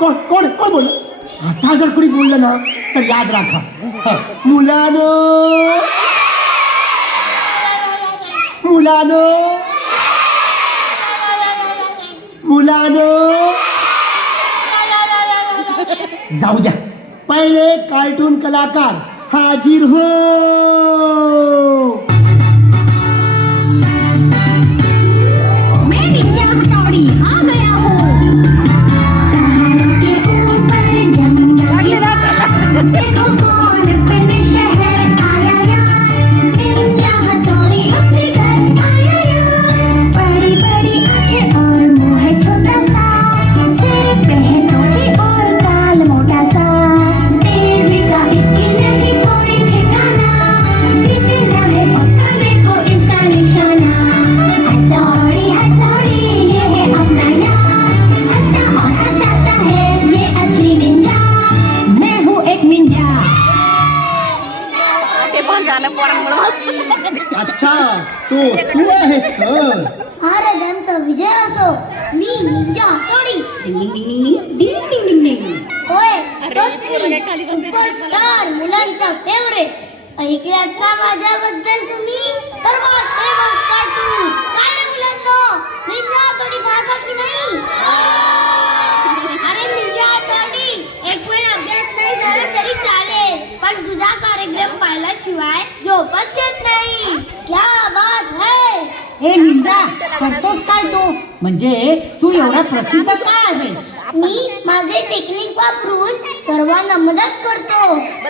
कोण कोण कोण बोल आता जर कोणी बोललं ना तर याद राखा. मुलानो मुलानो मुलानो जाऊ द्या. पहिले कार्टून कलाकार हाजीर हो. मैं नित्या हटौड़ी आ गया हूँ. देखो कौन अपने शहर आया यार. नित्या हटौड़ी अपने घर आया यार. बड़ी बड़ी आंखें और मुंह है छोटा सा. सिर पे है टोपी और गाल मोटा सा. तेजी का इसकी नहीं कोई ठिकाना. कितना है पक्का देखो इसका निशाना. हथौड़ी हथौड़ी ये है अपना यार. हंसता और हंसाता है ये असली निंजा. मैं हूँ एक निंजा. अच्छा तू तू आहेस तर. महाराजांचा विजय असो. मी निंजा हतोडी. होय तोच मी. सुपरस्टार मुलांचा फेवरेट. ऐकल्यात का माझ्याबद्दल तुम्ही? सर्वात फेमस कार्टून. काय रे मुलांनो, निंजा हतोडी पाहता की नाही? अरे निंजा हतोडी, एक वेळ अभ्यास नाही झाला तरी चालेल, पण तुझा कार्यक्रम पाहिल्याशिवाय झोपच येत नाही. क्या बात है. हे निंदा करतोस काय तू? म्हणजे तू एवढा प्रसिद्ध काय आहेस? मी माझे टेक्निक वापरून सर्वांना मदत करतो,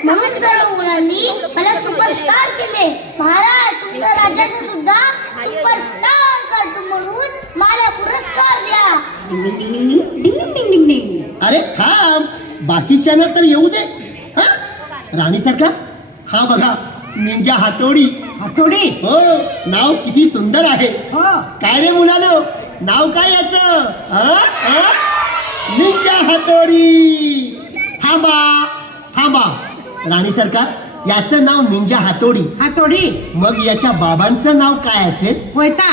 म्हणून सर्व मुलांनी मला सुपरस्टार केले. महाराज तुमच्या राज्याचं सुद्धा सुपरस्टार कार्टून म्हणून मला पुरस्कार द्या. अरे थांब, बाकीच्यांना तर येऊ दे. हा राणी सरकार, हा बघा निंजा हातोडी. हातोडी? हो, नाव किती सुंदर आहे. हो. काय रे मुलानो, नाव काय याचं? निंजा हातोडी. थांबा थांबा, राणी सरकार, याचं नाव निंजा हातोडी. हातोडी? मग याच्या बाबांचं नाव काय असेल? पोयता.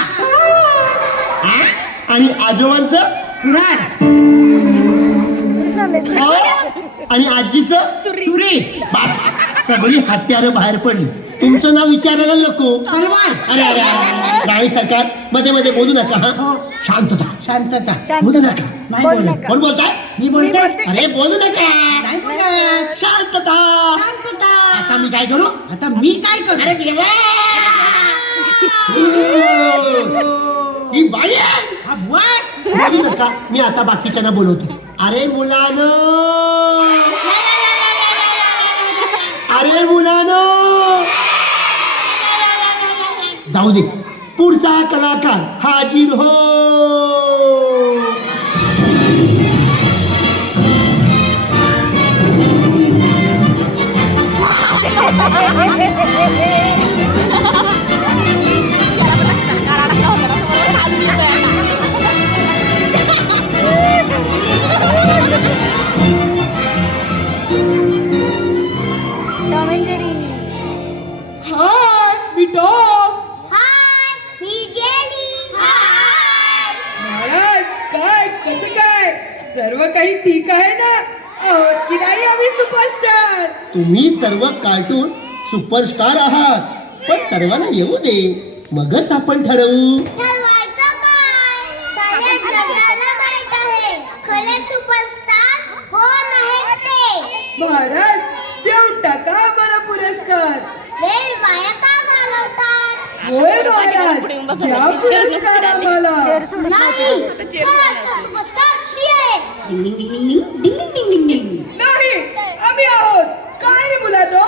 आणि आजोबांचं? कुऱ्हाड. आणि आजीचं? सुरी. बस, सगळी हत्यारं बाहेर पडली. तुमचं नाव विचारायला नको. तलवार. अरे अरे अरे, राणी सरकार मध्ये मध्ये बोलू नका. हा हो. शांतता. शांतता. बोलू नका. नाही बोलत. कोण बोलताय? मी बोलते. अरे बोलू नका. नाही बोलत. शांतता. शांतता. आता मी काय करू? आता मी काय करू? अरे देवा! ही बाई आहे. हा बुवा. बोलू नका. मी आता बाकीच्यांना बोलवतो. अरे मुलानो, अरे मुलानो, जाऊ दे. पुढचा कलाकार हाजीर हो. हाय मी टॉम. हाय मी जेली. हाय महाराज काय कसं काय सर्व काही ठीक आहे ना? आहोत की नाही आम्ही सुपरस्टार? तुम्ही सर्व कार्टून सुपरस्टार आहात, पण सर्वांना येऊ दे, मगच आपण ठरवू. ठरवायचं काय? साऱ्या जगाला माहित आहे खरे सुपरस्टार कोण आहेत ते. महाराज देऊन टाका आम्हाला पुरस्कार. वेळ वाया का घालवतात? होय महाराज, द्या पुरस्कार आम्हाला. नाही, सुपरस्टार शी आहे. नाही आम्ही आहोत. काय रे मुलांनो,